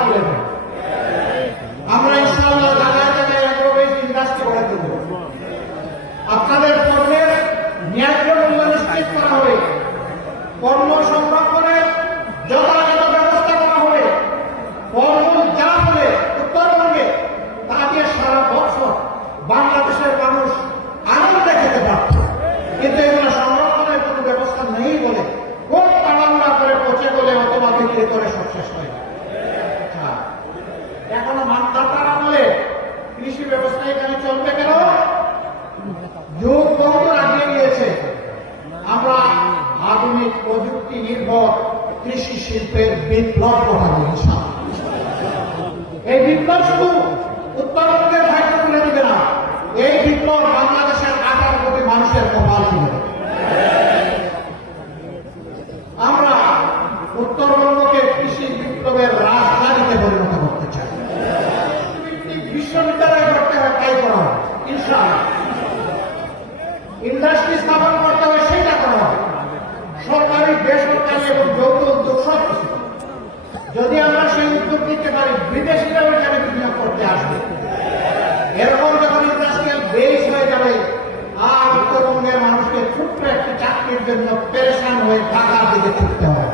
তুলে দেন। আমরা ইনশাআল্লাহ জায়গায় জায়গায় অ্যাগ্রোবেস ইন্ডাস্ট্রি গড়ে তুলব। আপনাদের পণ্যের ন্যায্য মূল্য নিশ্চিত করা হবে, পণ্য সংরক্ষণের যথাযথ ব্যবস্থা করা হবে। ফলমূল যা হবে উত্তরবঙ্গে তা দিয়ে সারা বছর বাংলাদেশের মানুষ আনন্দে খেতে পারত, কিন্তু এগুলো সংরক্ষণের কোনো ব্যবস্থা নেই বলে খুব তাড়াহুড়া করে পচে বলে অথবা বিক্রি করে সব শেষ হয়। এখনো মানদাতার আমলে কৃষি ব্যবস্থা এখানে চলবে কেন? যুগ বহুত আগিয়ে গিয়েছে। আমরা আধুনিক প্রযুক্তি নির্ভর কৃষি শিল্পের বিপ্লব ঘটাবো ইনশাআল্লাহ। এই বিপ্লব শুধু উত্তরবঙ্গের ভাগ্য তুলে দিবে না, এই বিপ্লব বাংলাদেশের 18 কোটি মানুষের কপাল তুলে দেবে। আমরা উত্তরবঙ্গকে কৃষি বিপ্লবের রাজধানীতে পরিণত করতে চাই। বিশ্ববিদ্যালয় করতে হয়, তাই করা হয় ইনশাআল্লাহ। ইন্ডাস্ট্রি স্থাপন করতে হয়, সেটা করা হয়। সরকারি, বেসরকারি এবং যৌথ উদ্যোগ সব কিছু। যদি আমরা সেই উদ্যোগ নিতে পারি, বিদেশিরাও এখানে বিনিয়োগ করতে আসবে। এরকম যখন ইন্ডাস্ট্রিয়াল বেস হয়ে যাবে, আর উত্তরবঙ্গের মানুষকে ছোট্ট একটি চাকরির জন্য পেরেশান হয়ে ঢাকার দিকে ছুটতে হবে।